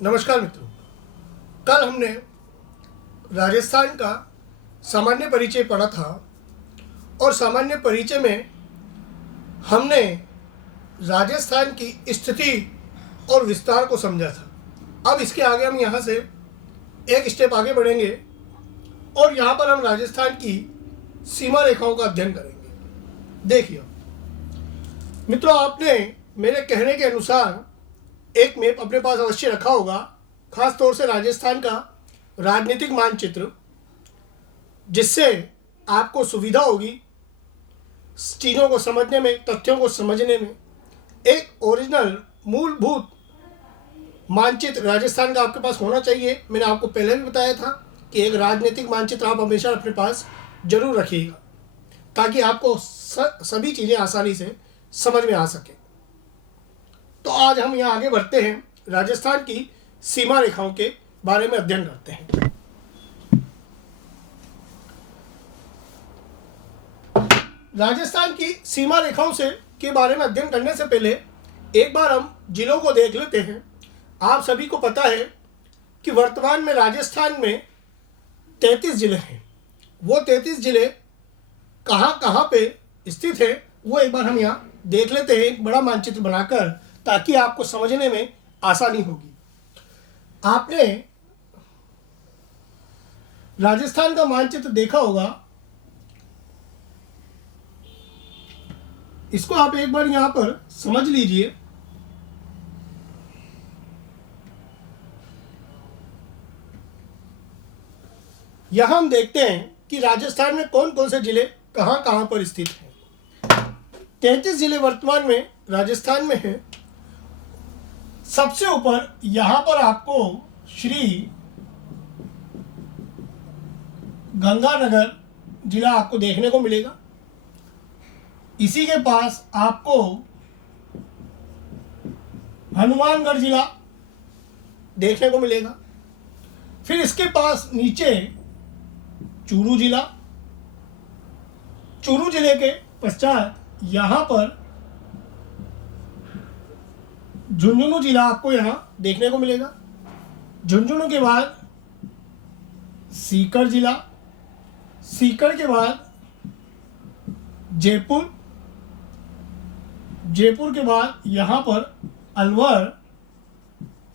नमस्कार मित्रों। कल हमने राजस्थान का सामान्य परिचय पढ़ा था और सामान्य परिचय में हमने राजस्थान की स्थिति और विस्तार को समझा था। अब इसके आगे हम यहाँ से एक स्टेप आगे बढ़ेंगे और यहाँ पर हम राजस्थान की सीमा रेखाओं का अध्ययन करेंगे। देखिए मित्रों, आपने मेरे कहने के अनुसार एक मैप अपने पास अवश्य रखा होगा, खास तौर से राजस्थान का राजनीतिक मानचित्र, जिससे आपको सुविधा होगी चीज़ों को समझने में, तथ्यों को समझने में। एक ओरिजिनल मूलभूत मानचित्र राजस्थान का आपके पास होना चाहिए। मैंने आपको पहले भी बताया था कि एक राजनीतिक मानचित्र आप हमेशा अपने पास जरूर रखिएगा ताकि आपको सभी चीज़ें आसानी से समझ में आ सके। तो आज हम यहाँ आगे बढ़ते हैं, राजस्थान की सीमा रेखाओं के बारे में अध्ययन करते हैं। राजस्थान की सीमा रेखाओं के बारे में अध्ययन करने से पहले एक बार हम जिलों को देख लेते हैं। आप सभी को पता है कि वर्तमान में राजस्थान में 33 जिले हैं। वो 33 जिले कहाँ पे स्थित है वो एक बार हम यहाँ देख लेते हैं, एक बड़ा मानचित्र बनाकर, ताकि आपको समझने में आसानी होगी। आपने राजस्थान का मानचित्र देखा होगा, इसको आप एक बार यहां पर समझ लीजिए। यहां हम देखते हैं कि राजस्थान में कौन कौन से जिले कहां पर स्थित हैं। 33 जिले वर्तमान में राजस्थान में हैं। सबसे ऊपर यहां पर आपको श्री गंगानगर जिला आपको देखने को मिलेगा। इसी के पास आपको हनुमानगढ़ जिला देखने को मिलेगा। फिर इसके पास नीचे चूरू जिला, चूरू जिले के पश्चात यहां पर झुंझुनू जिला आपको यहाँ देखने को मिलेगा। झुंझुनू के बाद सीकर जिला, सीकर के बाद जयपुर, जयपुर के बाद यहाँ पर अलवर,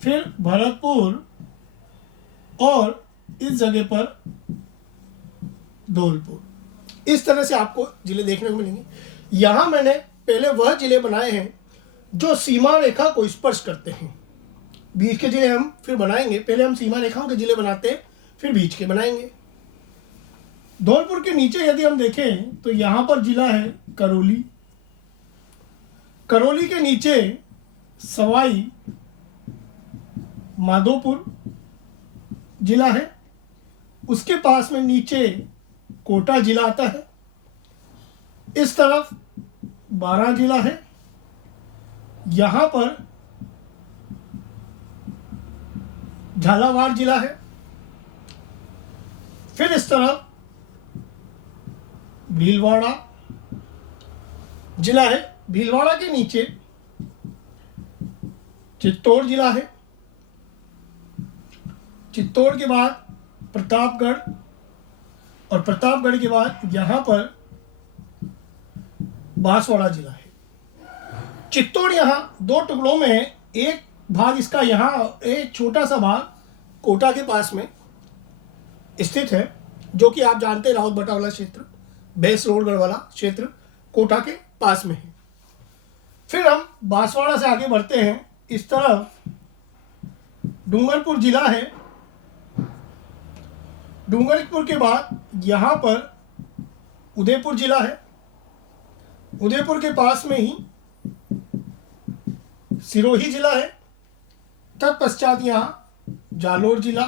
फिर भरतपुर और इस जगह पर धौलपुर। इस तरह से आपको जिले देखने को मिलेंगे। यहाँ मैंने पहले वह जिले बनाए हैं जो सीमा रेखा को स्पर्श करते हैं। बीच के जिले हम फिर बनाएंगे। पहले हम सीमा रेखाओं के जिले बनाते हैं, फिर बीच के बनाएंगे। धौलपुर के नीचे यदि हम देखें तो यहाँ पर जिला है करौली। करौली के नीचे सवाई माधोपुर जिला है। उसके पास में नीचे कोटा जिला आता है। इस तरफ बारां जिला है। यहाँ पर झालावाड़ जिला है। फिर इस तरफ भीलवाड़ा जिला है। भीलवाड़ा के नीचे चित्तौड़ जिला है। चित्तौड़ के बाद प्रतापगढ़ और प्रतापगढ़ के बाद यहाँ पर बांसवाड़ा जिला है। चित्तौड़ यहाँ दो टुकड़ों में है। एक भाग इसका यहाँ एक छोटा सा भाग कोटा के पास में स्थित है, जो कि आप जानते हैं राउत भट्टा वाला क्षेत्र, भैंसरोडगढ़ वाला क्षेत्र कोटा के पास में है। फिर हम बांसवाड़ा से आगे बढ़ते हैं। इस तरफ डूंगरपुर जिला है। डूंगरपुर के बाद यहाँ पर उदयपुर जिला है। उदयपुर के पास में ही सिरोही जिला है। तत्पश्चात यहाँ जालोर जिला,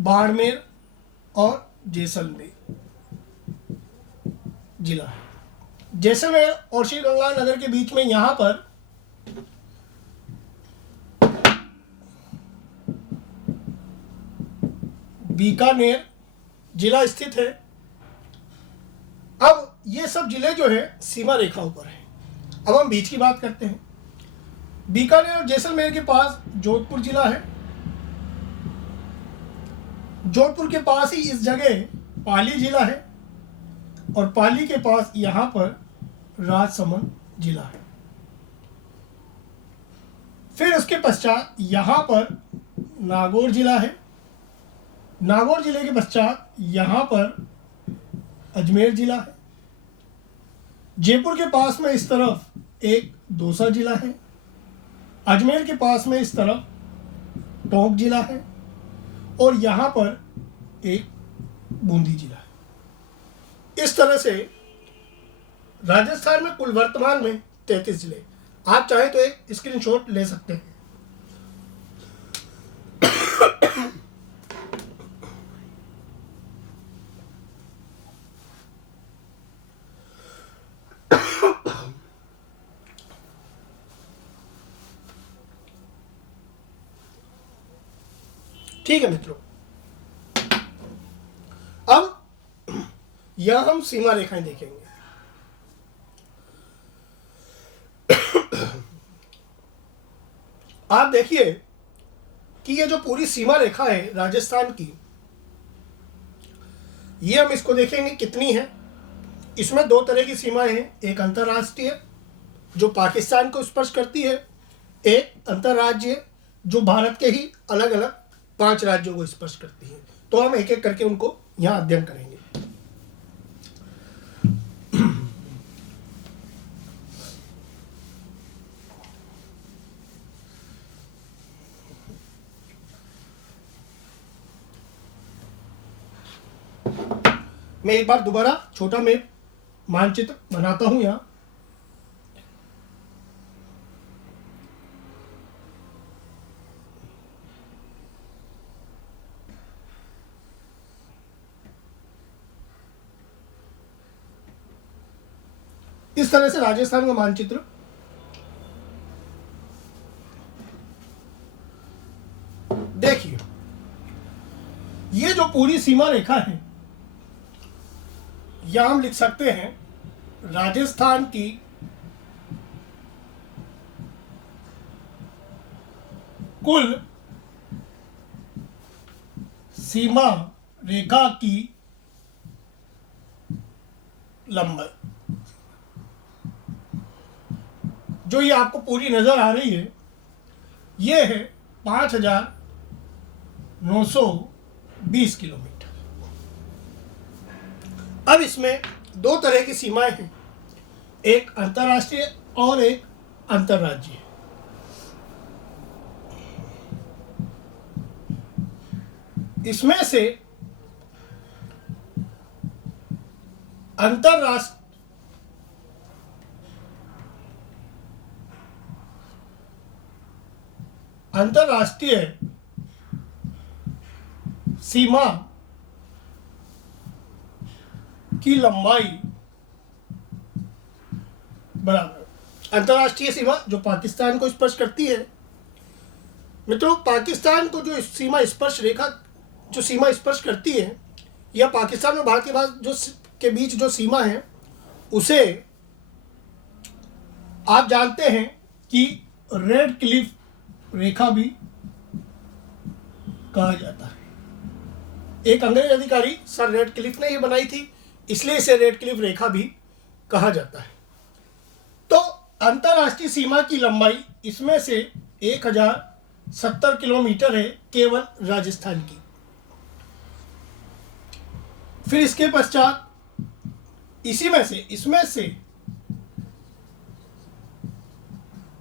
बाड़मेर और जैसलमेर जिला है। जैसलमेर और श्री गंगानगर के बीच में यहाँ पर बीकानेर जिला स्थित है। अब ये सब जिले जो है सीमा रेखाओं पर है। अब हम बीच की बात करते हैं। बीकानेर और जैसलमेर के पास जोधपुर जिला है। जोधपुर के पास ही इस जगह पाली जिला है और पाली के पास यहाँ पर राजसमंद जिला है। फिर उसके पश्चात यहाँ पर नागौर जिला है। नागौर जिले के पश्चात यहाँ पर अजमेर जिला है। जयपुर के पास में इस तरफ एक दौसा जिला है। अजमेर के पास में इस तरफ टोंक जिला है और यहाँ पर एक बूंदी जिला है। इस तरह से राजस्थान में कुल वर्तमान में 33 जिले। आप चाहे तो एक स्क्रीनशॉट ले सकते हैं। ठीक है मित्रों, अब यह हम सीमा रेखाएं देखेंगे। आप देखिए कि ये जो पूरी सीमा रेखा है राजस्थान की, ये हम इसको देखेंगे कितनी है। इसमें दो तरह की सीमाएं हैं, एक अंतर्राष्ट्रीय जो पाकिस्तान को स्पर्श करती है, एक अंतर्राज्यीय जो भारत के ही अलग अलग 5 राज्यों को स्पर्श करती है। तो हम एक एक करके उनको यहां अध्ययन करेंगे। मैं एक बार दोबारा छोटा मैप मानचित्र बनाता हूं यहां। इस तरह से राजस्थान का मानचित्र देखिए। ये जो पूरी सीमा रेखा है, यह हम लिख सकते हैं राजस्थान की कुल सीमा रेखा की लंबाई। जो ये आपको पूरी नजर आ रही है, ये है 5,920 किलोमीटर। अब इसमें दो तरह की सीमाएं हैं, एक अंतर्राष्ट्रीय और एक अंतर्राज्यीय। इसमें से अंतर्राष्ट्रीय सीमा की लंबाई बराबर अंतर्राष्ट्रीय सीमा जो पाकिस्तान को स्पर्श करती है। मित्रों, पाकिस्तान को जो सीमा स्पर्श रेखा जो सीमा स्पर्श करती है, या पाकिस्तान और भारत के बीच जो सीमा है, उसे आप जानते हैं कि रेड क्लिफ रेखा भी कहा जाता है। एक अंग्रेज अधिकारी सर रेड क्लिफ ने ये बनाई थी, इसलिए इसे रेड क्लिफ रेखा भी कहा जाता है। तो अंतर्राष्ट्रीय सीमा की लंबाई इसमें से 1070 किलोमीटर है केवल राजस्थान की। फिर इसके पश्चात इसमें से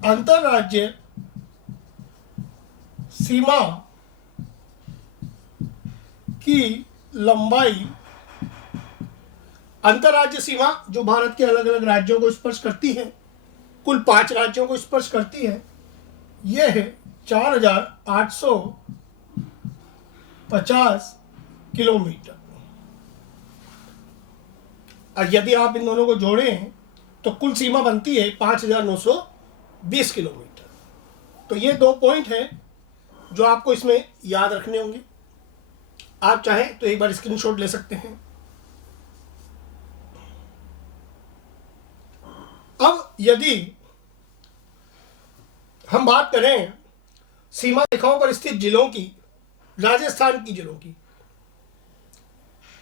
अंतर्राज्य सीमा की लंबाई, अंतर्राज्य सीमा जो भारत के अलग अलग राज्यों को स्पर्श करती है, कुल 5 राज्यों को स्पर्श करती है, यह है 4,850 किलोमीटर। और यदि आप इन दोनों को जोड़ें तो कुल सीमा बनती है 5,920 किलोमीटर। तो ये 2 पॉइंट हैं जो आपको इसमें याद रखने होंगे। आप चाहें तो एक बार स्क्रीनशॉट ले सकते हैं। अब यदि हम बात करें सीमा रेखाओं पर स्थित जिलों की, राजस्थान की जिलों की,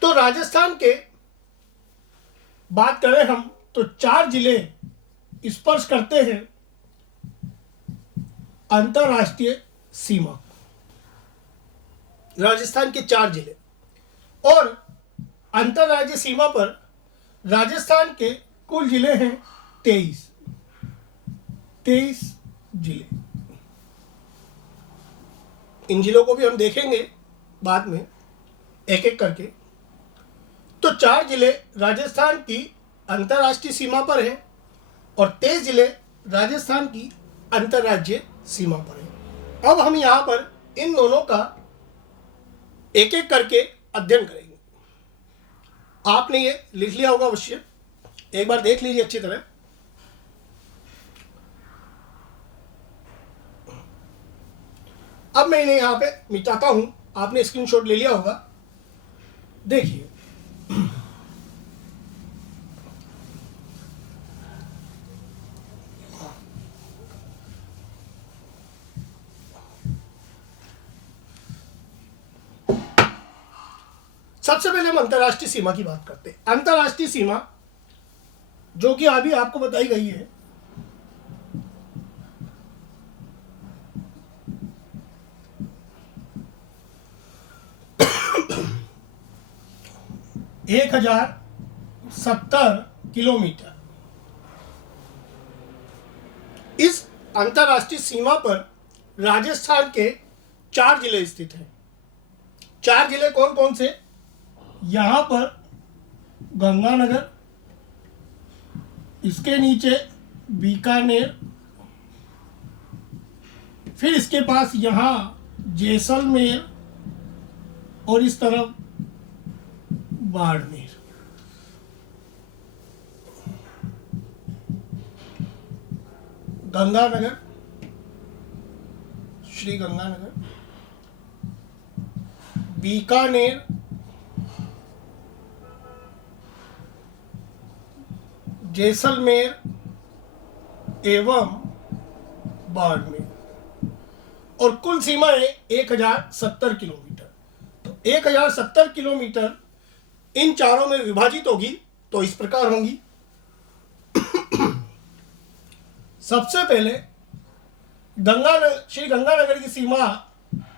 तो राजस्थान के बात करें हम तो 4 जिले स्पर्श करते हैं अंतरराष्ट्रीय सीमा। राजस्थान के 4 जिले, और अंतरराज्यीय सीमा पर राजस्थान के कुल जिले हैं 23 जिले। इन जिलों को भी हम देखेंगे बाद में एक एक करके। तो 4 जिले राजस्थान की अंतर्राष्ट्रीय सीमा पर हैं और 23 जिले राजस्थान की अंतर्राज्यीय सीमा पर हैं। अब हम यहाँ पर इन दोनों का एक एक करके अध्ययन करेंगे। आपने ये लिख लिया होगा अवश्य, एक बार देख लीजिए अच्छी तरह। अब मैं इन्हें यहाँ पे मिटाता हूं, आपने स्क्रीनशॉट ले लिया होगा, देखिए। सबसे पहले हम अंतर्राष्ट्रीय सीमा की बात करते हैं। अंतर्राष्ट्रीय सीमा जो कि अभी आपको बताई गई है, एक 1070 किलोमीटर। इस अंतर्राष्ट्रीय सीमा पर राजस्थान के 4 जिले स्थित हैं। 4 जिले कौन कौन से? यहां पर गंगानगर, इसके नीचे बीकानेर, फिर इसके पास यहां जैसलमेर और इस तरफ बाड़मेर। गंगानगर, श्री गंगानगर, बीकानेर, जैसलमेर एवं बाड़मेर, और कुल सीमा है 1070 किलोमीटर। तो 1070 किलोमीटर इन चारों में विभाजित होगी तो इस प्रकार होंगी। सबसे पहले श्री गंगानगर की सीमा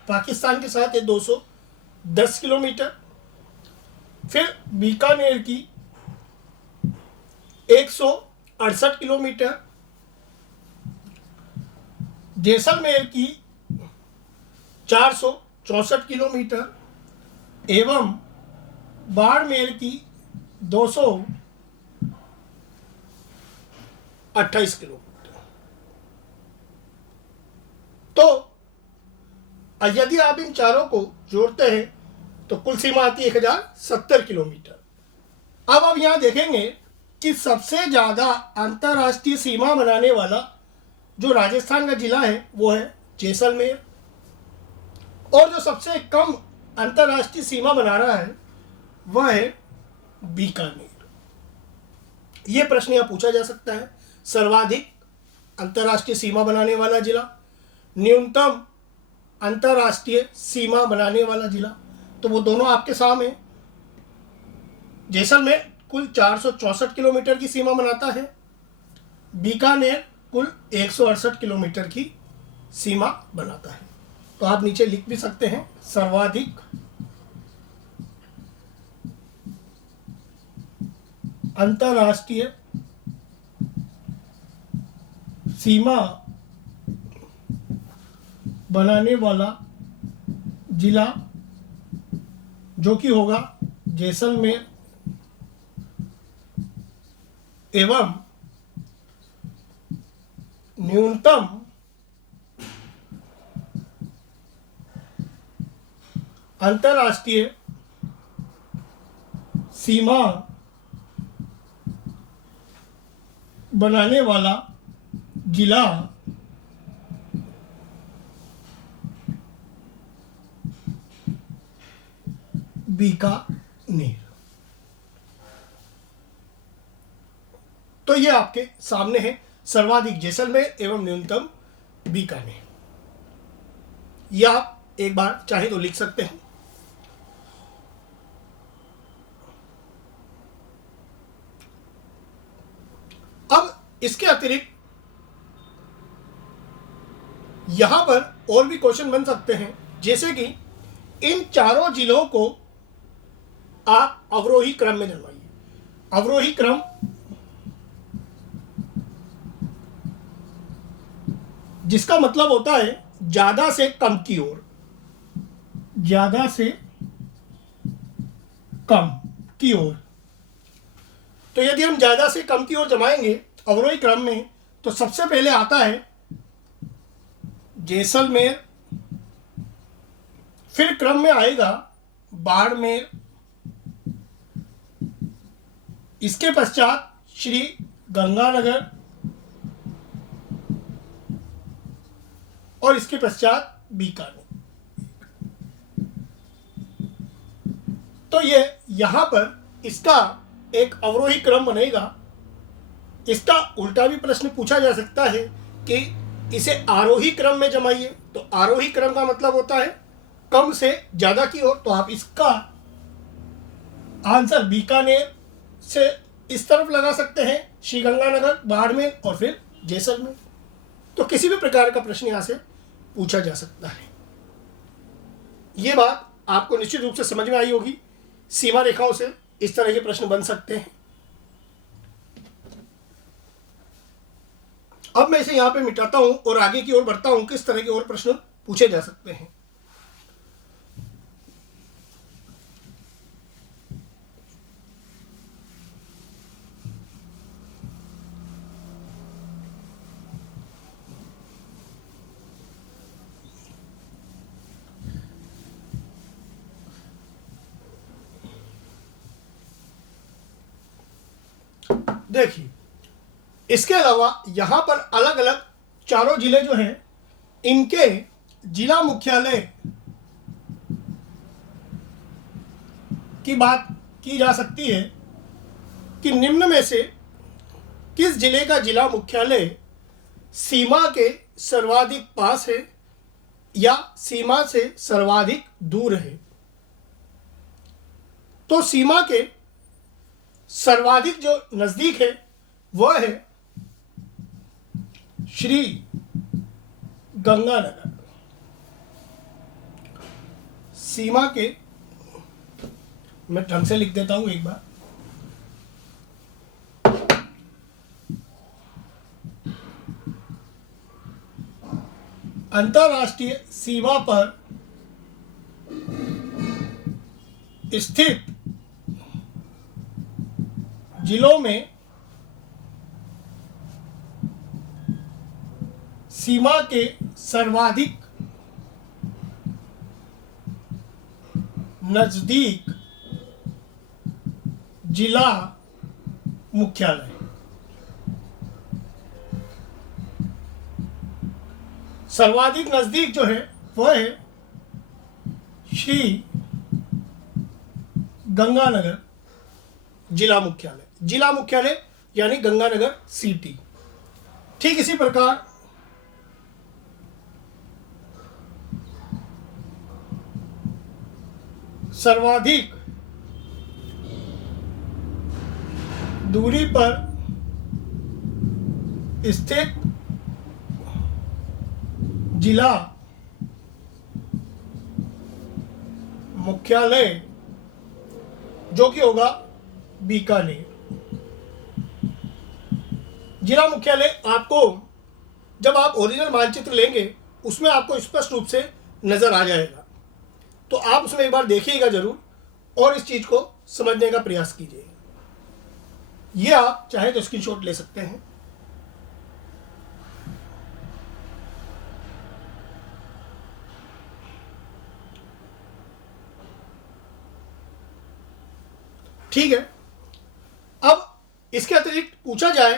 पाकिस्तान के साथ है 210 किलोमीटर। फिर बीकानेर की 168 किलोमीटर, जैसलमेर की 464 किलोमीटर एवं बाड़मेर की 228 किलोमीटर। तो यदि आप इन चारों को जोड़ते हैं तो कुल सीमा आती है 1070 किलोमीटर। अब आप यहां देखेंगे कि सबसे ज़्यादा अंतर्राष्ट्रीय सीमा बनाने वाला जो राजस्थान का जिला है वो है जैसलमेर, और जो सबसे कम अंतर्राष्ट्रीय सीमा बना रहा है वह है बीकानेर। ये प्रश्न यहाँ पूछा जा सकता है, सर्वाधिक अंतर्राष्ट्रीय सीमा बनाने वाला जिला, न्यूनतम अंतर्राष्ट्रीय सीमा बनाने वाला जिला, तो वो दोनों आपके सामने। जैसलमेर कुल 464 किलोमीटर की सीमा बनाता है, बीकानेर कुल 168 किलोमीटर की सीमा बनाता है। तो आप नीचे लिख भी सकते हैं, सर्वाधिक अंतर्राष्ट्रीय सीमा बनाने वाला जिला जो कि होगा जैसलमेर एवं न्यूनतम अंतर्राष्ट्रीय सीमा बनाने वाला जिला बीकानेर। तो ये आपके सामने है, सर्वाधिक जैसलमेर एवं न्यूनतम बीकानेर। यह आप एक बार चाहे तो लिख सकते हैं। अब इसके अतिरिक्त यहां पर और भी क्वेश्चन बन सकते हैं, जैसे कि इन चारों जिलों को आप अवरोही क्रम में जमाइए। अवरोही क्रम जिसका मतलब होता है ज्यादा से कम की ओर, ज्यादा से कम की ओर। तो यदि हम ज्यादा से कम की ओर जमाएंगे अवरोही क्रम में, तो सबसे पहले आता है जैसलमेर, फिर क्रम में आएगा बाड़मेर, इसके पश्चात श्री गंगानगर और इसके पश्चात बीकानेर। तो ये यहां पर इसका एक अवरोही क्रम बनेगा। इसका उल्टा भी प्रश्न पूछा जा सकता है कि इसे आरोही क्रम में जमाइए। तो आरोही क्रम का मतलब होता है कम से ज्यादा की ओर। तो आप इसका आंसर बीकानेर से इस तरफ लगा सकते हैं, श्रीगंगानगर, बाड़मेर और फिर जैसलमेर। तो किसी भी प्रकार का प्रश्न यहां से पूछा जा सकता है। यह बात आपको निश्चित रूप से समझ में आई होगी। सीमा रेखाओं से इस तरह के प्रश्न बन सकते हैं। अब मैं इसे यहां पे मिटाता हूं और आगे की ओर बढ़ता हूं, किस तरह के और प्रश्न पूछे जा सकते हैं। देखिए, इसके अलावा यहां पर अलग अलग चारों जिले जो हैं, इनके जिला मुख्यालय की बात की जा सकती है कि निम्न में से किस जिले का जिला मुख्यालय सीमा के सर्वाधिक पास है या सीमा से सर्वाधिक दूर है। तो सीमा के सर्वाधिक जो नजदीक है वह है श्री गंगानगर। सीमा के, मैं ढंग से लिख देता हूं एक बार, अंतरराष्ट्रीय सीमा पर स्थित जिलों में सीमा के सर्वाधिक नजदीक जिला मुख्यालय। सर्वाधिक नजदीक जो है वह है श्री गंगानगर जिला मुख्यालय। जिला मुख्यालय यानी गंगानगर सिटी। ठीक इसी प्रकार सर्वाधिक दूरी पर स्थित जिला मुख्यालय जो कि होगा बीकानेर। जिला मुख्यालय आपको जब आप ओरिजिनल मानचित्र लेंगे उसमें आपको स्पष्ट रूप से नजर आ जाएगा, तो आप उसमें एक बार देखिएगा जरूर और इस चीज को समझने का प्रयास कीजिएगा। ये आप चाहे तो स्क्रीनशॉट ले सकते हैं। ठीक है। अब इसके अतिरिक्त पूछा जाए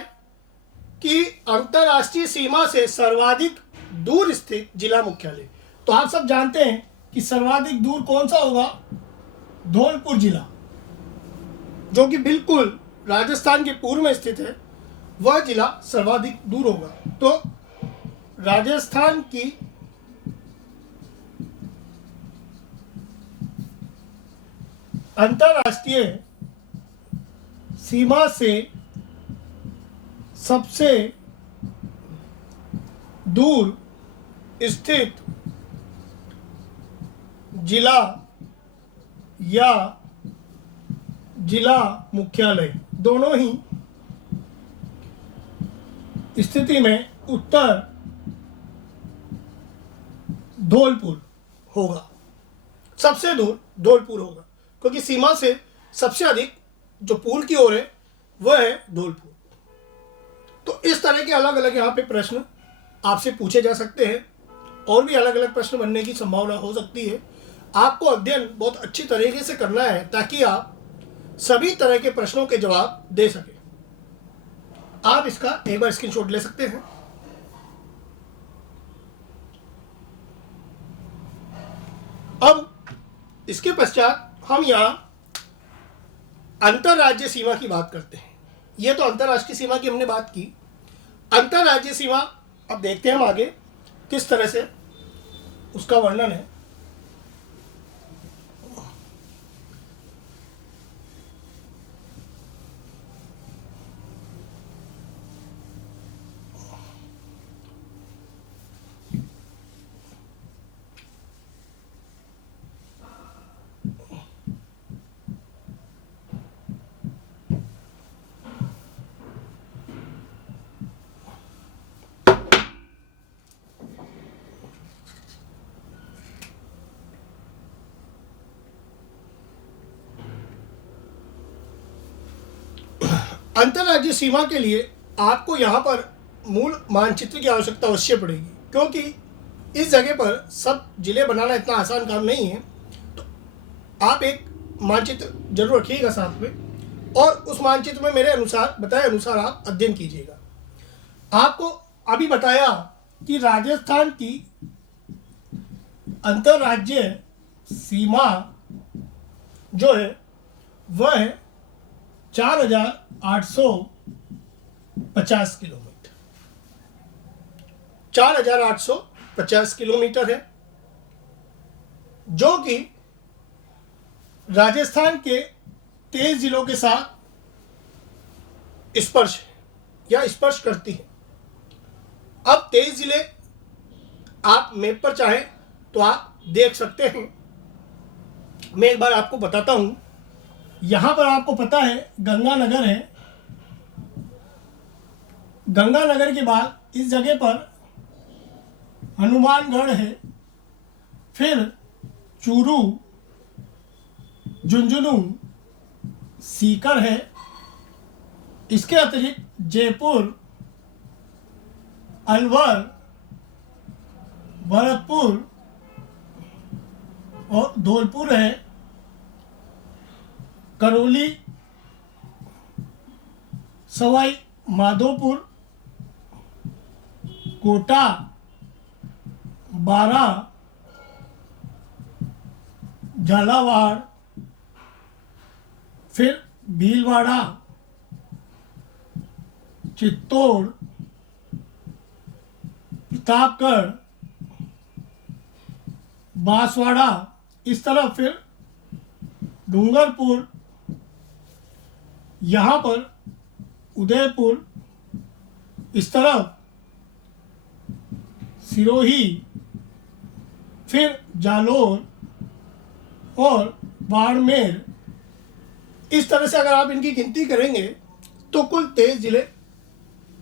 कि अंतरराष्ट्रीय सीमा से सर्वाधिक दूर स्थित जिला मुख्यालय, तो आप सब जानते हैं कि सर्वाधिक दूर कौन सा होगा? धौलपुर जिला, जो कि बिल्कुल राजस्थान के पूर्व में स्थित है, वह जिला सर्वाधिक दूर होगा। तो राजस्थान की अंतर्राष्ट्रीय सीमा से सबसे दूर स्थित जिला या जिला मुख्यालय दोनों ही स्थिति में उत्तर धौलपुर होगा। सबसे दूर धौलपुर होगा, क्योंकि सीमा से सबसे अधिक जो पूर्व की ओर है वह है धौलपुर। तो इस तरह के अलग अलग यहाँ पे प्रश्न आपसे पूछे जा सकते हैं, और भी अलग अलग प्रश्न बनने की संभावना हो सकती है। आपको अध्ययन बहुत अच्छी तरीके से करना है ताकि आप सभी तरह के प्रश्नों के जवाब दे सकें। आप इसका एक बार स्क्रीनशॉट ले सकते हैं। अब इसके पश्चात हम यहाँ अंतरराज्य सीमा की बात करते हैं। ये तो अंतरराष्ट्रीय सीमा की हमने बात की। अंतरराज्य सीमा अब देखते हैं हम आगे किस तरह से उसका वर्णन है। अंतर्राज्यीय सीमा के लिए आपको यहाँ पर मूल मानचित्र की आवश्यकता अवश्य पड़ेगी, क्योंकि इस जगह पर सब जिले बनाना इतना आसान काम नहीं है। तो आप एक मानचित्र जरूर रखिएगा साथ में, और उस मानचित्र में मेरे अनुसार बताए अनुसार आप अध्ययन कीजिएगा। आपको अभी बताया कि राजस्थान की अंतर्राज्यीय सीमा जो है वह है 4,850 किलोमीटर। 4,850 किलोमीटर है, जो कि राजस्थान के 23 जिलों के साथ स्पर्श या स्पर्श करती है। अब 23 जिले आप मैप पर चाहें तो आप देख सकते हैं। मैं एक बार आपको बताता हूं। यहाँ पर आपको पता है गंगानगर है। गंगानगर के बाद इस जगह पर हनुमानगढ़ है, फिर चूरू, झुंझुनू, सीकर है। इसके अतिरिक्त जयपुर, अलवर, भरतपुर और धौलपुर है। करौली, सवाई माधोपुर, कोटा, बारा, झालावाड़, फिर भीलवाड़ा, चित्तौड़, प्रतापगढ़, बांसवाड़ा, इस तरफ फिर डूंगरपुर, यहाँ पर उदयपुर, इस तरफ सिरोही, फिर जालोर और बाड़मेर। इस तरह से अगर आप इनकी गिनती करेंगे तो कुल 23 जिले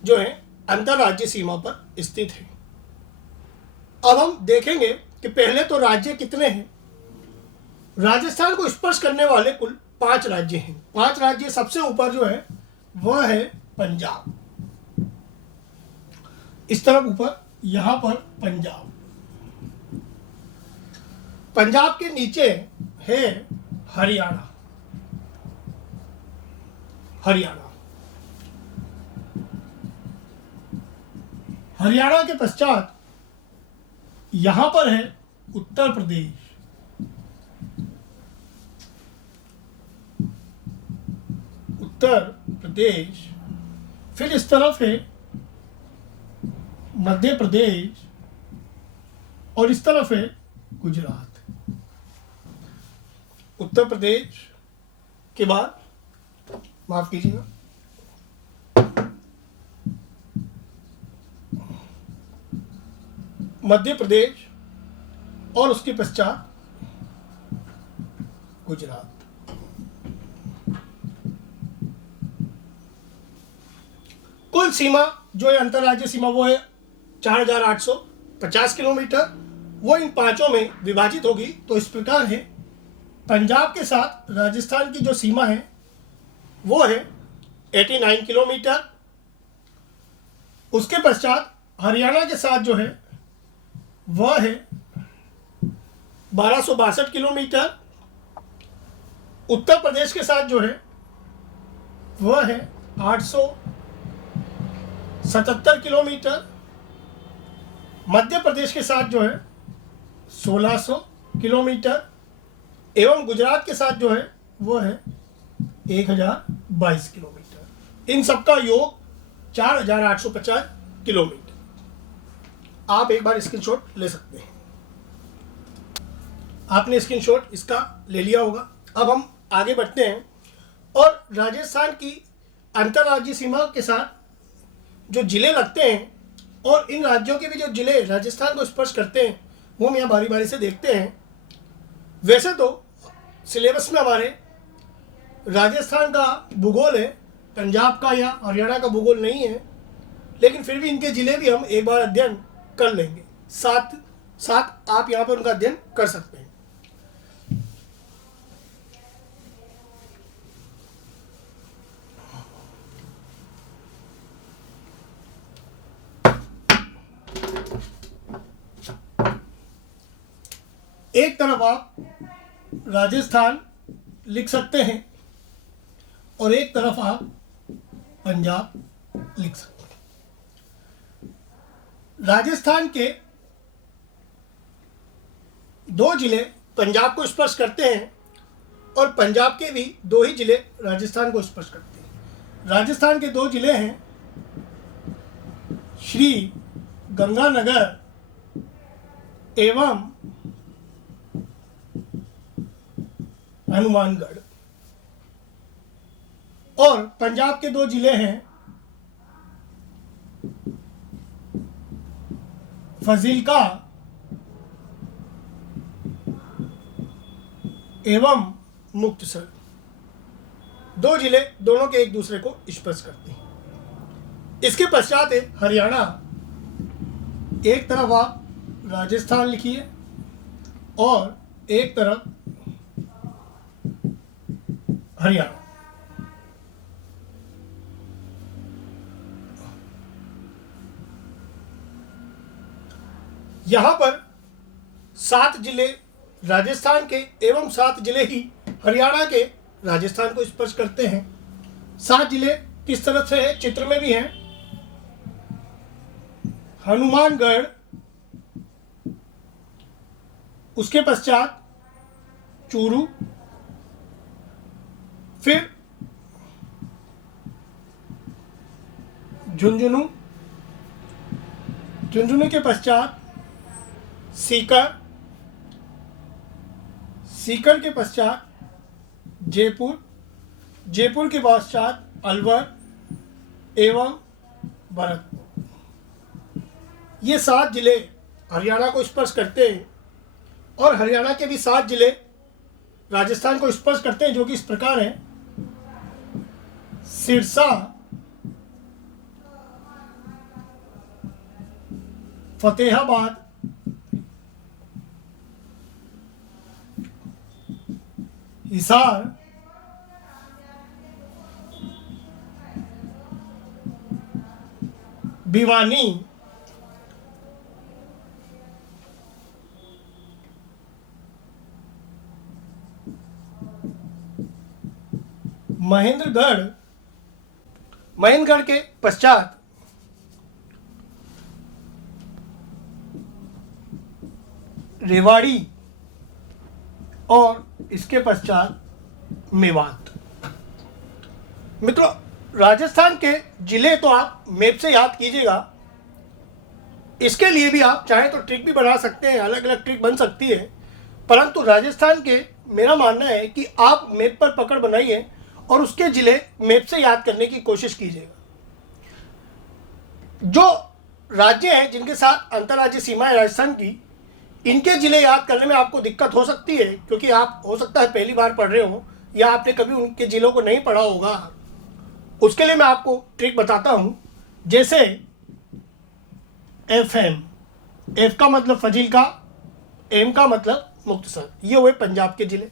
जो हैं अंतर्राज्यीय सीमा पर स्थित हैं। अब हम देखेंगे कि पहले तो राज्य कितने हैं। राजस्थान को स्पर्श करने वाले कुल 5 राज्य हैं। 5 राज्य सबसे ऊपर जो है वह है पंजाब। इस तरफ ऊपर यहां पर पंजाब। पंजाब के नीचे है हरियाणा। हरियाणा के पश्चात यहां पर है उत्तर प्रदेश। उत्तर प्रदेश, फिर इस तरफ है मध्य प्रदेश और इस तरफ है गुजरात। उत्तर प्रदेश के बाद, माफ कीजिएगा, मध्य प्रदेश और उसके पश्चात गुजरात। कुल सीमा जो है अंतर्राज्यीय सीमा वो है 4850 किलोमीटर। वो इन पांचों में विभाजित होगी तो इस प्रकार है। पंजाब के साथ राजस्थान की जो सीमा है वो है 89 किलोमीटर। उसके पश्चात हरियाणा के साथ जो है वह है 1262 किलोमीटर। उत्तर प्रदेश के साथ जो है वह है 877 किलोमीटर। मध्य प्रदेश के साथ जो है 1600 किलोमीटर एवं गुजरात के साथ जो है वो है 1022 किलोमीटर। इन सबका योग 4850 किलोमीटर। आप एक बार स्क्रीनशॉट ले सकते हैं। आपने स्क्रीनशॉट इसका ले लिया होगा। अब हम आगे बढ़ते हैं और राजस्थान की अंतर्राज्यीय सीमा के साथ जो जिले लगते हैं और इन राज्यों के भी जो जिले राजस्थान को स्पर्श करते हैं वो हम यहाँ बारी बारी से देखते हैं। वैसे तो सिलेबस में हमारे राजस्थान का भूगोल है, पंजाब का या हरियाणा का भूगोल नहीं है, लेकिन फिर भी इनके ज़िले भी हम एक बार अध्ययन कर लेंगे। साथ साथ आप यहाँ पर उनका अध्ययन कर सकते हैं। एक तरफ आप राजस्थान लिख सकते हैं और एक तरफ आप पंजाब लिख सकते हैं। राजस्थान के दो जिले पंजाब को स्पर्श करते हैं और पंजाब के भी दो ही जिले राजस्थान को स्पर्श करते हैं। राजस्थान के दो जिले हैं श्री गंगानगर एवं हनुमानगढ़, और पंजाब के दो जिले हैं फजीलका एवं मुक्तसर। दो जिले दोनों के एक दूसरे को स्पर्श करते हैं। इसके पश्चात है हरियाणा। एक तरफ आप राजस्थान लिखिए और एक तरफ हरियाणा। यहां पर 7 जिले राजस्थान के एवं 7 जिले ही हरियाणा के राजस्थान को स्पर्श करते हैं। 7 जिले किस तरह से है चित्र में भी हैं। हनुमानगढ़, उसके पश्चात चूरू, फिर झुंझुनू, झुंझुनू के पश्चात सीकर, सीकर के पश्चात जयपुर, जयपुर के पश्चात अलवर एवं भरतपुर। ये 7 जिले हरियाणा को स्पर्श करते हैं और हरियाणा के भी 7 जिले राजस्थान को स्पर्श करते हैं, जो कि इस प्रकार हैं। सिरसा, फतेहाबाद, हिसार, भिवानी, महेंद्रगढ़, महेंद्रगढ़ के पश्चात रेवाड़ी और इसके पश्चात मेवात। मित्रों, राजस्थान के जिले तो आप मैप से याद कीजिएगा, इसके लिए भी आप चाहें तो ट्रिक भी बना सकते हैं, अलग अलग ट्रिक बन सकती है, परंतु राजस्थान के मेरा मानना है कि आप मैप पर पकड़ बनाइए और उसके ज़िले मैप से याद करने की कोशिश कीजिएगा। जो राज्य हैं जिनके साथ अंतर्राज्यीय सीमा है राजस्थान की, इनके ज़िले याद करने में आपको दिक्कत हो सकती है, क्योंकि आप हो सकता है पहली बार पढ़ रहे हो या आपने कभी उनके ज़िलों को नहीं पढ़ा होगा। उसके लिए मैं आपको ट्रिक बताता हूँ। जैसे FM, F का मतलब फजील का, M का मतलब मुक्तसर, ये हुए पंजाब के ज़िले।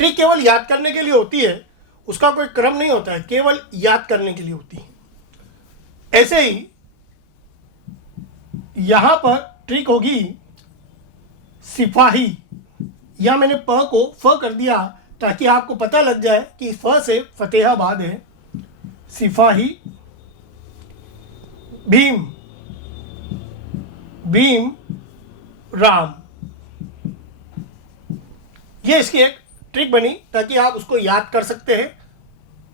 ट्रिक केवल याद करने के लिए होती है, उसका कोई क्रम नहीं होता है, केवल याद करने के लिए होती है। ऐसे ही यहां पर ट्रिक होगी सिपाही, या मैंने प को फ कर दिया ताकि आपको पता लग जाए कि फ से फतेहाबाद है। सिपाही, भीम, भीम राम, ये इसकी एक ट्रिक बनी ताकि आप उसको याद कर सकते हैं।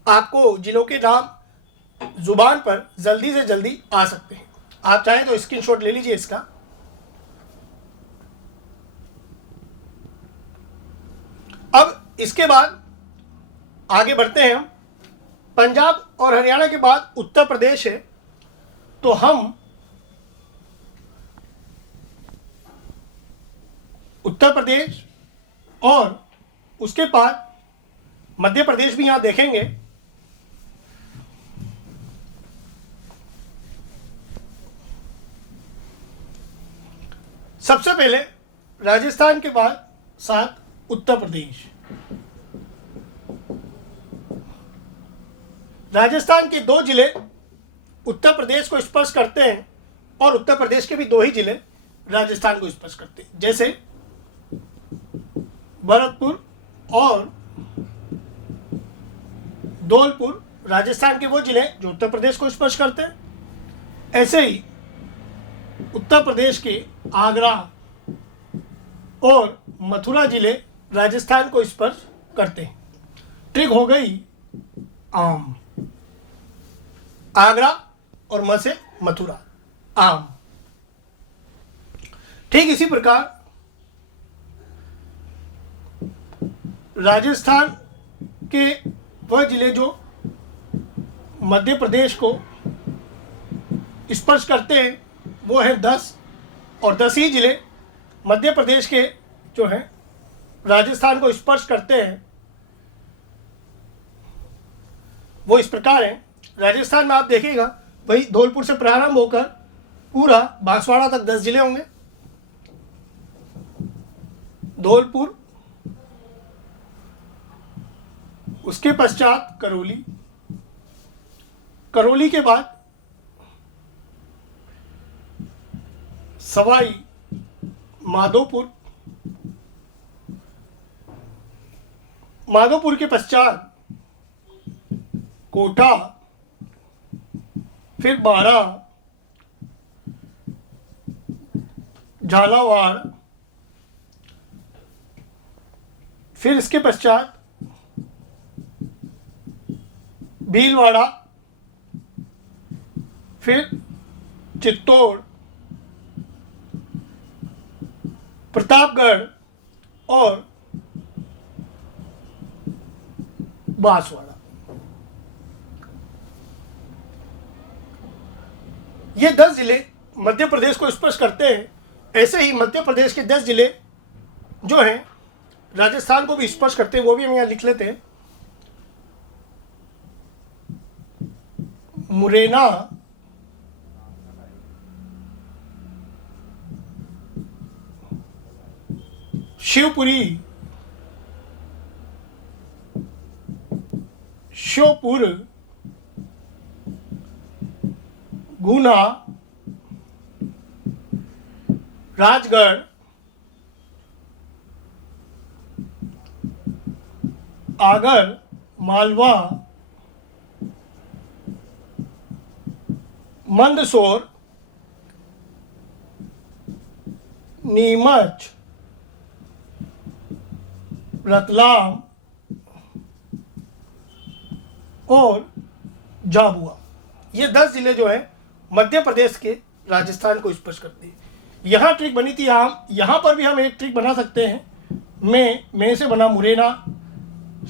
आपको जिलों के नाम जुबान पर जल्दी से जल्दी आ सकते हैं। आप चाहें तो स्क्रीनशॉट ले लीजिए इसका। अब इसके बाद आगे बढ़ते हैं हम। पंजाब और हरियाणा के बाद उत्तर प्रदेश है, तो हम उत्तर प्रदेश और उसके बाद मध्य प्रदेश भी यहां देखेंगे। सबसे पहले राजस्थान के बाद साथ उत्तर प्रदेश। राजस्थान के 2 जिले उत्तर प्रदेश को स्पर्श करते हैं और उत्तर प्रदेश के भी 2 ही जिले राजस्थान को स्पर्श करते हैं, जैसे भरतपुर और धौलपुर राजस्थान के वो जिले जो उत्तर प्रदेश को स्पर्श करते हैं। ऐसे ही उत्तर प्रदेश के आगरा और मथुरा जिले राजस्थान को स्पर्श करते हैं। ट्रिक हो गई आम, आगरा और म से मथुरा, आम। ठीक इसी प्रकार राजस्थान के वह जिले जो मध्य प्रदेश को स्पर्श करते हैं वो है 10, और 10 ही जिले मध्य प्रदेश के जो हैं राजस्थान को स्पर्श करते हैं वो इस प्रकार हैं। राजस्थान में आप देखिएगा वही धौलपुर से प्रारंभ होकर पूरा बांसवाड़ा तक 10 जिले होंगे। धौलपुर, उसके पश्चात करौली, करौली के बाद सवाई माधोपुर, माधोपुर के पश्चात कोटा, फिर बारा, झालावाड़, फिर इसके पश्चात भीलवाड़ा, फिर चित्तौड़, प्रतापगढ़ और बांसवाड़ा। ये 10 जिले मध्य प्रदेश को स्पर्श करते हैं। ऐसे ही मध्य प्रदेश के 10 जिले जो हैं राजस्थान को भी स्पर्श करते हैं, वो भी हम यहाँ लिख लेते हैं। मुरैना, शिवपुरी, श्योपुर, गुना, राजगढ़, आगर, मालवा, मंदसौर, नीमच, रतलाम और झाबुआ। ये 10 जिले जो हैं मध्य प्रदेश के राजस्थान को स्पर्श करते हैं। यहाँ ट्रिक बनी थी, यहाँ पर भी हम एक ट्रिक बना सकते हैं। मैं से बना मुरैना,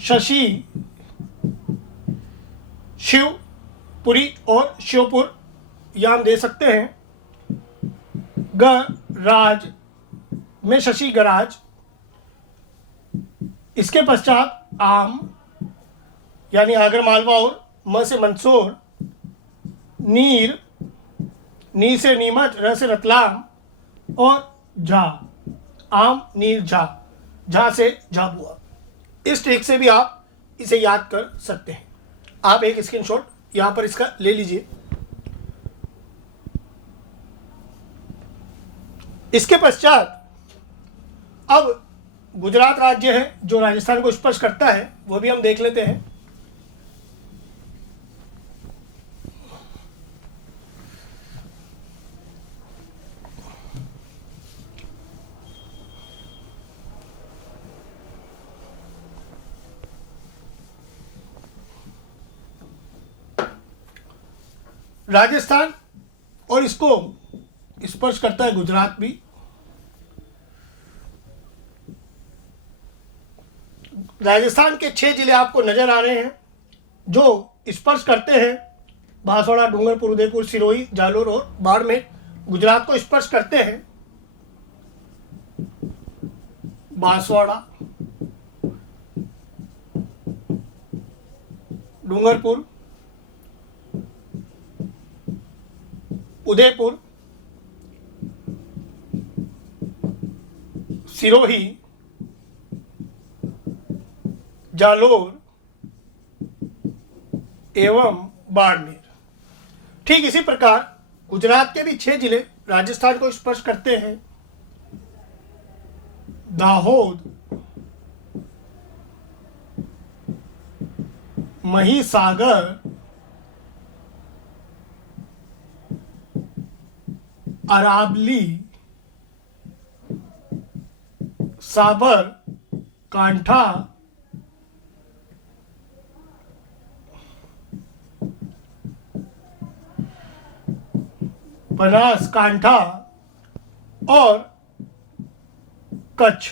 शशि, शिवपुरी और श्योपुर, यहाँ हम दे सकते हैं। गराज में शशि गराज। इसके पश्चात आम यानी आगर मालवा और म से मंदसौर, नीर, नी से नीमच, र से रतलाम और झा, आम नीर झा, झा से झाबुआ। इस ट्रिक से भी आप इसे याद कर सकते हैं। आप एक स्क्रीनशॉट यहाँ पर इसका ले लीजिए। इसके पश्चात अब गुजरात राज्य है जो राजस्थान को स्पर्श करता है, वो भी हम देख लेते हैं। राजस्थान और इसको स्पर्श करता है गुजरात भी। राजस्थान के 6 जिले आपको नजर आ रहे हैं जो स्पर्श करते हैं बांसवाड़ा, डूंगरपुर, उदयपुर, सिरोही, जालोर और बाड़मेर। गुजरात को स्पर्श करते हैं बांसवाड़ा, डूंगरपुर, उदयपुर, सिरोही, जालोर एवं बाड़मेर। ठीक इसी प्रकार गुजरात के भी 6 जिले राजस्थान को स्पर्श करते हैं। दाहोद, महिसागर, अरावली, साबरकांठा, बनासकांठा और कच्छ।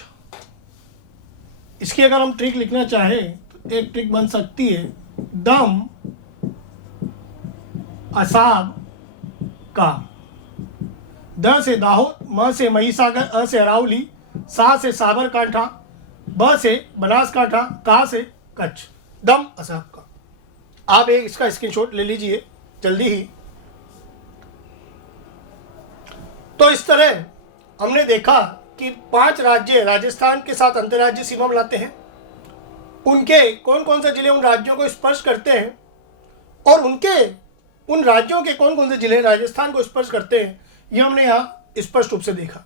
इसकी अगर हम ट्रिक लिखना चाहें तो एक ट्रिक बन सकती है दम असाब का। द से दाहोद, म से महिसागर, अ से अरावली, सा से साबरकांठा, ब से बनासकांठा, का से कच्छ, दम असाब का। आप एक इसका स्क्रीनशॉट ले लीजिए जल्दी ही। तो इस तरह हमने देखा कि 5 राज्य राजस्थान के साथ अंतर्राज्यीय सीमा बनाते हैं। उनके कौन कौन से जिले उन राज्यों को स्पर्श करते हैं और उन राज्यों के कौन कौन से जिले राजस्थान को स्पर्श करते हैं, ये हमने यहाँ स्पष्ट रूप से देखा।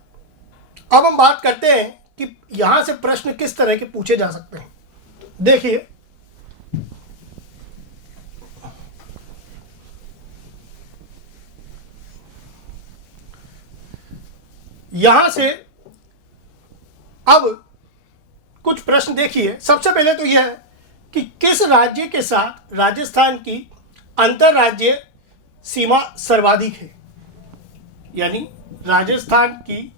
अब हम बात करते हैं कि यहाँ से प्रश्न किस तरह के पूछे जा सकते हैं। देखिए, यहां से अब कुछ प्रश्न देखिए। सबसे पहले तो यह है कि किस राज्य के साथ राजस्थान की अंतर्राज्यीय सीमा सर्वाधिक है, यानी राजस्थान की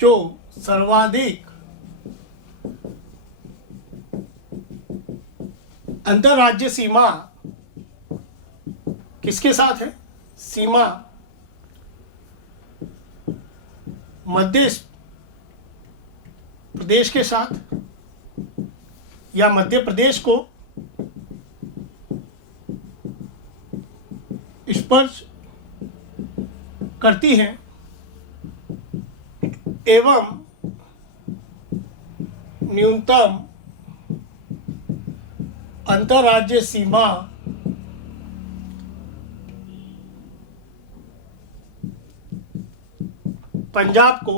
जो सर्वाधिक अंतर्राज्यीय सीमा किसके साथ है? सीमा मध्य प्रदेश के साथ, या मध्य प्रदेश को स्पर्श करती हैं एवं न्यूनतम अंतर्राज्यीय सीमा पंजाब को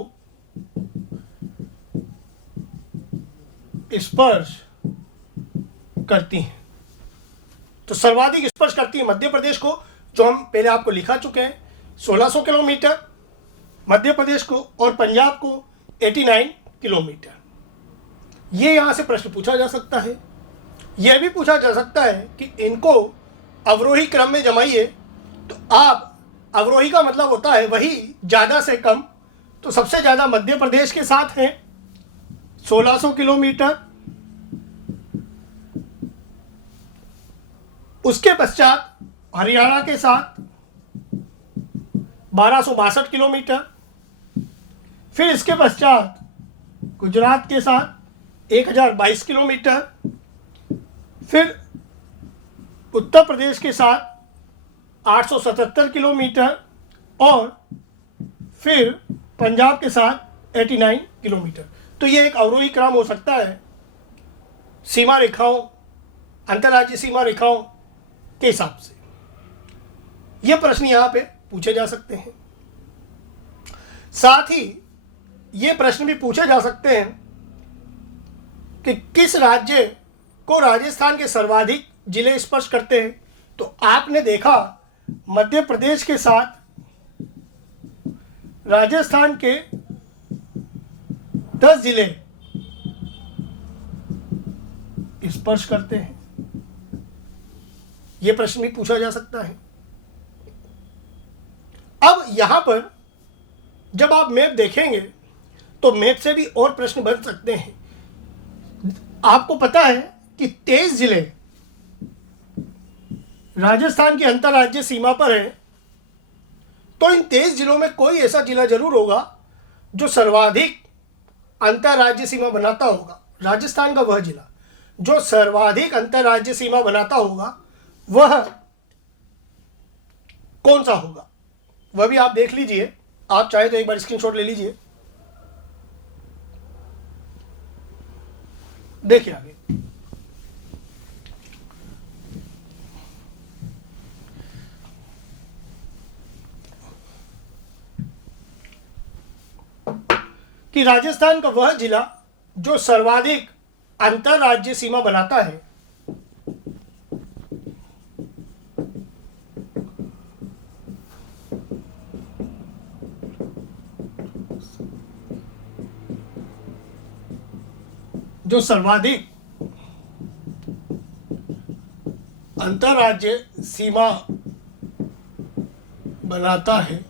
स्पर्श करती हैं। तो सर्वाधिक स्पर्श करती है मध्य प्रदेश को, जो हम पहले आपको लिखा चुके हैं, 1600 किलोमीटर मध्य प्रदेश को, और पंजाब को 89 किलोमीटर। ये यहाँ से प्रश्न पूछा जा सकता है। यह भी पूछा जा सकता है कि इनको अवरोही क्रम में जमाइए, तो आप अवरोही का मतलब होता है वही ज़्यादा से कम, तो सबसे ज़्यादा मध्य प्रदेश के साथ हैं 1600 किलोमीटर, उसके पश्चात हरियाणा के साथ 1262 किलोमीटर, फिर इसके पश्चात गुजरात के साथ 1022 किलोमीटर, फिर उत्तर प्रदेश के साथ 877 किलोमीटर और फिर पंजाब के साथ 89 किलोमीटर। तो ये एक अवरोही क्रम हो सकता है सीमा रेखाओं, अंतर्राज्यीय सीमा रेखाओं के हिसाब से। ये प्रश्न यहाँ पे पूछे जा सकते हैं। साथ ही ये प्रश्न भी पूछे जा सकते हैं कि किस राज्य को राजस्थान के सर्वाधिक जिले स्पर्श करते हैं। तो आपने देखा मध्य प्रदेश के साथ राजस्थान के 10 जिले स्पर्श करते हैं। यह प्रश्न भी पूछा जा सकता है। अब यहां पर जब आप मैप देखेंगे तो मैप से भी और प्रश्न बन सकते हैं। आपको पता है कि 23 जिले राजस्थान की अंतर्राज्यीय सीमा पर है, तो इन 23 जिलों में कोई ऐसा जिला जरूर होगा जो सर्वाधिक अंतर्राज्यीय सीमा बनाता होगा। राजस्थान का वह जिला जो सर्वाधिक अंतर्राज्यीय सीमा बनाता होगा वह कौन सा होगा, वह भी आप देख लीजिए। आप चाहे तो एक बार स्क्रीनशॉट ले लीजिए। देखिए आगे, कि राजस्थान का वह जिला जो सर्वाधिक अंतर्राज्यीय सीमा बनाता है जो सर्वाधिक अंतर्राज्यीय सीमा बनाता है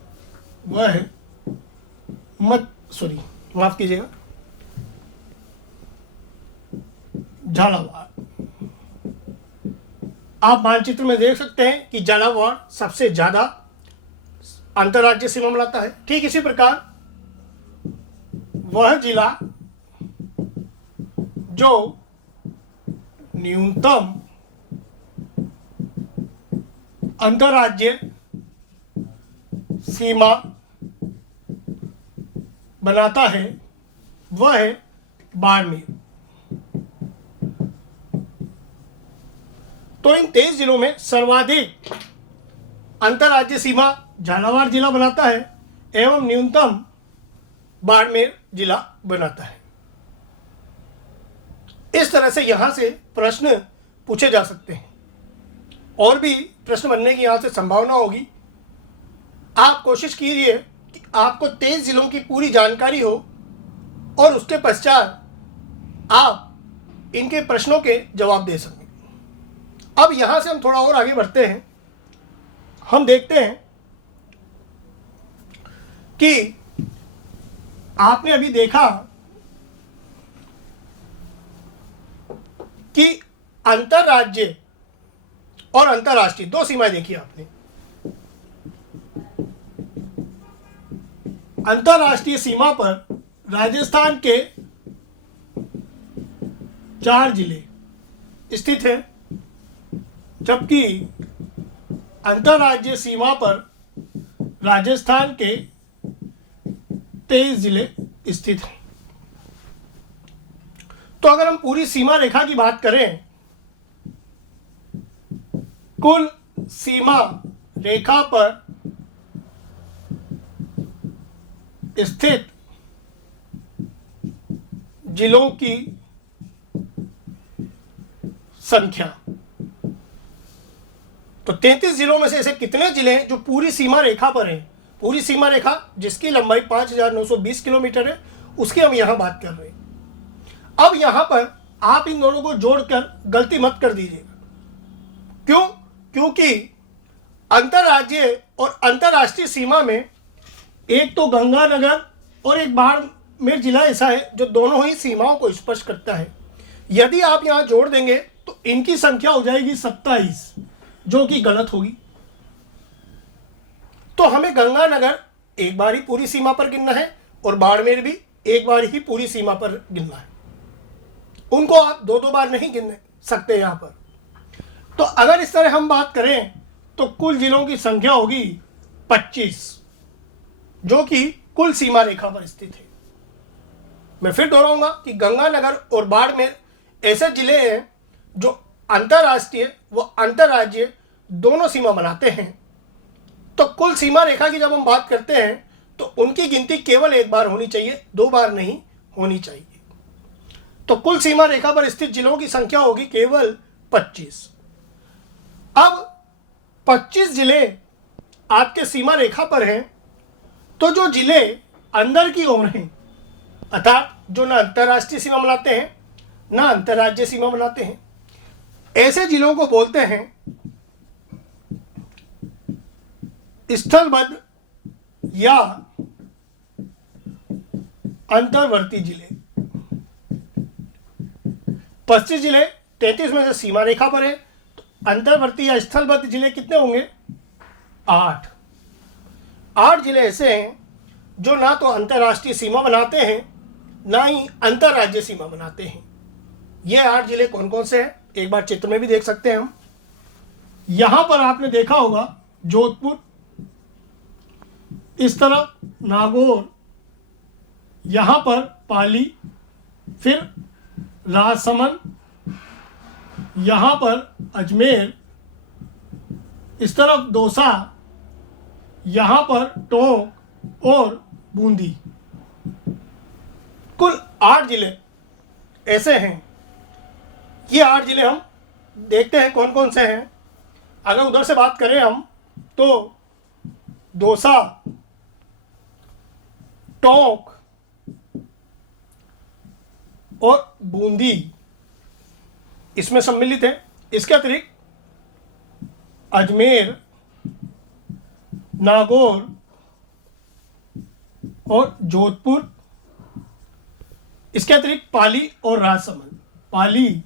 वह है माफ कीजिएगा, झालावाड़। आप मानचित्र में देख सकते हैं कि झालावाड़ सबसे ज्यादा अंतर्राज्यीय सीमा बनाता है। ठीक इसी प्रकार वह जिला जो न्यूनतम अंतर्राज्यीय सीमा बनाता है वह है बाड़मेर। तो इन 23 जिलों में सर्वाधिक अंतर्राज्यीय सीमा झालावाड़ जिला बनाता है एवं न्यूनतम बाड़मेर जिला बनाता है। इस तरह से यहां से प्रश्न पूछे जा सकते हैं। और भी प्रश्न बनने की यहां से संभावना होगी। आप कोशिश कीजिए कि आपको 23 जिलों की पूरी जानकारी हो और उसके पश्चात आप इनके प्रश्नों के जवाब दे सकें। अब यहां से हम थोड़ा और आगे बढ़ते हैं। हम देखते हैं कि आपने अभी देखा कि अंतर्राज्यीय और अंतर्राष्ट्रीय दो सीमाएं देखी आपने। अंतर्राष्ट्रीय सीमा पर राजस्थान के 4 जिले स्थित हैं, जबकि अंतर्राज्यीय सीमा पर राजस्थान के 23 जिले स्थित हैं। तो अगर हम पूरी सीमा रेखा की बात करें, कुल सीमा रेखा पर स्थित जिलों की संख्या, तो 33 जिलों में से ऐसे कितने जिले हैं जो पूरी सीमा रेखा पर हैं। पूरी सीमा रेखा जिसकी लंबाई 5920 किलोमीटर है, उसकी हम यहां बात कर रहे हैं। अब यहां पर आप इन दोनों को जोड़कर गलती मत कर दीजिएगा। क्यों? क्योंकि अंतर्राज्यीय और अंतर्राष्ट्रीय सीमा में एक तो गंगानगर और एक बाड़मेर जिला ऐसा है जो दोनों ही सीमाओं को स्पर्श करता है। यदि आप यहाँ जोड़ देंगे तो इनकी संख्या हो जाएगी 27, जो कि गलत होगी। तो हमें गंगानगर एक बार ही पूरी सीमा पर गिनना है और बाड़मेर भी एक बार ही पूरी सीमा पर गिनना है। उनको आप दो दो बार नहीं गिन सकते यहाँ पर। तो अगर इस तरह हम बात करें तो कुल जिलों की संख्या होगी 25, जो कि कुल सीमा रेखा पर स्थित है। मैं फिर दोहराऊंगा कि गंगानगर और बाड़मेर ऐसे जिले हैं जो अंतर्राष्ट्रीय व अंतर्राज्यीय दोनों सीमा बनाते हैं। तो कुल सीमा रेखा की जब हम बात करते हैं तो उनकी गिनती केवल एक बार होनी चाहिए, दो बार नहीं होनी चाहिए। तो कुल सीमा रेखा पर स्थित जिलों की संख्या होगी केवल 25। अब 25 जिले आपके सीमा रेखा पर हैं, तो जो जिले अंदर की ओर हैं, अर्थात जो ना अंतर्राष्ट्रीय सीमा बनाते हैं ना अंतर्राज्यीय सीमा बनाते हैं, ऐसे जिलों को बोलते हैं स्थलबद्ध या अंतर्वर्ती जिले। 25 जिले 33 में से सीमा रेखा पर है, तो अंतर्वर्ती या स्थलबद्ध जिले कितने होंगे? 8 जिले ऐसे हैं जो ना तो अंतर्राष्ट्रीय सीमा बनाते हैं ना ही अंतर्राज्यीय सीमा बनाते हैं। ये 8 जिले कौन कौन से हैं एक बार चित्र में भी देख सकते हैं हम। यहां पर आपने देखा होगा जोधपुर, इस तरफ नागौर, यहां पर पाली, फिर राजसमंद, यहां पर अजमेर, इस तरफ दौसा, यहां पर टोंक और बूंदी। कुल 8 जिले ऐसे हैं। ये 8 जिले हम देखते हैं कौन कौन से हैं। अगर उधर से बात करें हम तो दौसा, टोंक और बूंदी इसमें सम्मिलित है। इसके अतिरिक्त अजमेर, नागौर और जोधपुर, इसके अतिरिक्त पाली और राजसमंद, पाली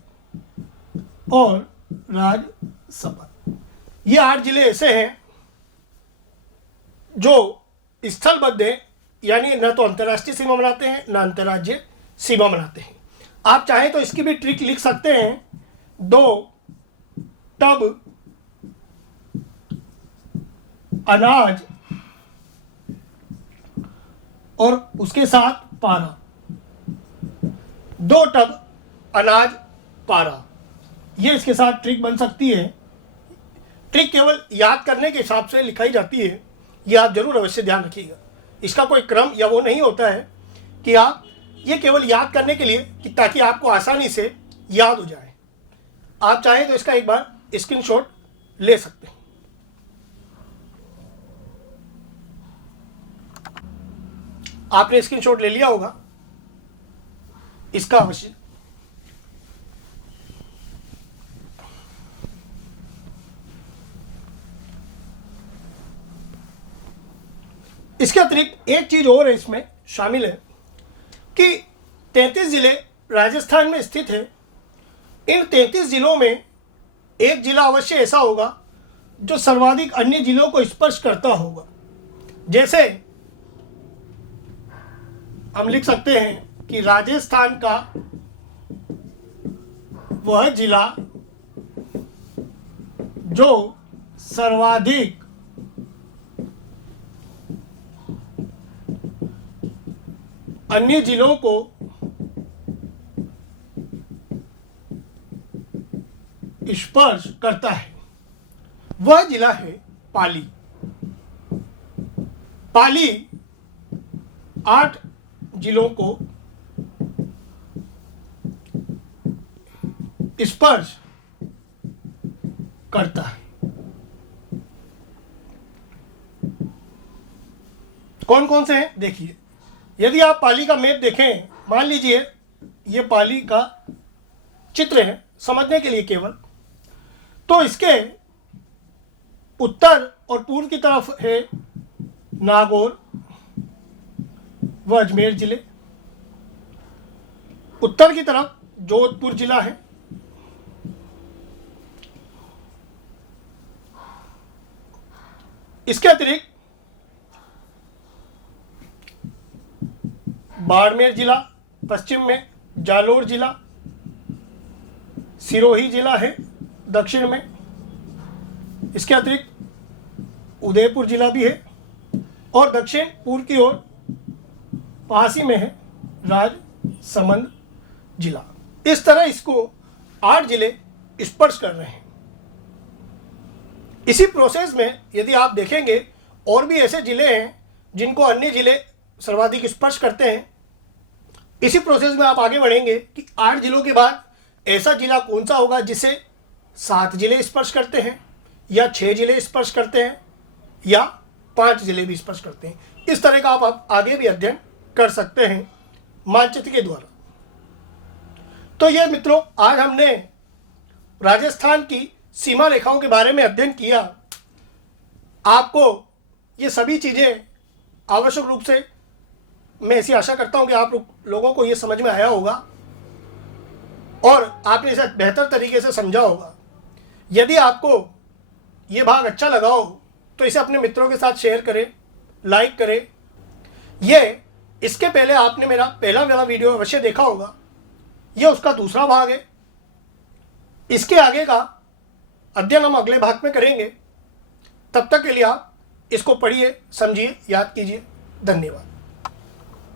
और राजसमंद, ये 8 जिले ऐसे हैं जो स्थलबद्ध हैं, यानी न तो अंतर्राष्ट्रीय सीमा बनाते हैं न अंतर्राज्यीय सीमा बनाते हैं। आप चाहें तो इसकी भी ट्रिक लिख सकते हैं। 2 टब अनाज और उसके साथ पारा, 2 टब अनाज पारा, ये इसके साथ ट्रिक बन सकती है। ट्रिक केवल याद करने के हिसाब से लिखाई जाती है, ये आप जरूर अवश्य ध्यान रखिएगा। इसका कोई क्रम या वो नहीं होता है कि आप ये केवल याद करने के लिए कि ताकि आपको आसानी से याद हो जाए। आप चाहें तो इसका एक बार स्क्रीनशॉट ले सकते हैं। आपने स्क्रीनशॉट ले लिया होगा इसका अवश्य। इसके अतिरिक्त एक चीज और है इसमें शामिल है कि 33 जिले राजस्थान में स्थित है। इन 33 जिलों में एक जिला अवश्य ऐसा होगा जो सर्वाधिक अन्य जिलों को स्पर्श करता होगा। जैसे हम लिख सकते हैं कि राजस्थान का वह जिला जो सर्वाधिक अन्य जिलों को स्पर्श करता है, वह जिला है पाली। पाली 8 जिलों को स्पर्श करता है। कौन कौन से हैं देखिए। यदि आप पाली का मैप देखें, मान लीजिए ये पाली का चित्र हैं समझने के लिए केवल। तो इसके उत्तर और पूर्व की तरफ है नागौर व अजमेर जिले, उत्तर की तरफ जोधपुर जिला है, इसके अतिरिक्त बाड़मेर जिला पश्चिम में, जालोर जिला, सिरोही जिला है दक्षिण में, इसके अतिरिक्त उदयपुर जिला भी है, और दक्षिण पूर्व की ओर पास ही में है राजसमंद जिला। इस तरह इसको 8 जिले स्पर्श कर रहे हैं। इसी प्रोसेस में यदि आप देखेंगे और भी ऐसे जिले हैं जिनको अन्य जिले सर्वाधिक स्पर्श करते हैं। इसी प्रोसेस में आप आगे बढ़ेंगे कि 8 जिलों के बाद ऐसा जिला कौन सा होगा जिसे 7 जिले स्पर्श करते हैं, या 6 जिले स्पर्श करते हैं, या 5 जिले भी स्पर्श करते हैं। इस तरह का आप आगे भी अध्ययन कर सकते हैं मानचित्र के द्वारा। तो ये मित्रों, आज हमने राजस्थान की सीमा रेखाओं के बारे में अध्ययन किया। आपको ये सभी चीज़ें आवश्यक रूप से, मैं ऐसी आशा करता हूँ कि आप लोगों को ये समझ में आया होगा और आपने इसे बेहतर तरीके से समझा होगा। यदि आपको ये भाग अच्छा लगा हो तो इसे अपने मित्रों के साथ शेयर करें, लाइक करें। इसके पहले आपने मेरा पहला वाला वीडियो अवश्य देखा होगा, यह उसका दूसरा भाग है। इसके आगे का अध्ययन हम अगले भाग में करेंगे। तब तक के लिए आप इसको पढ़िए, समझिए, याद कीजिए। धन्यवाद।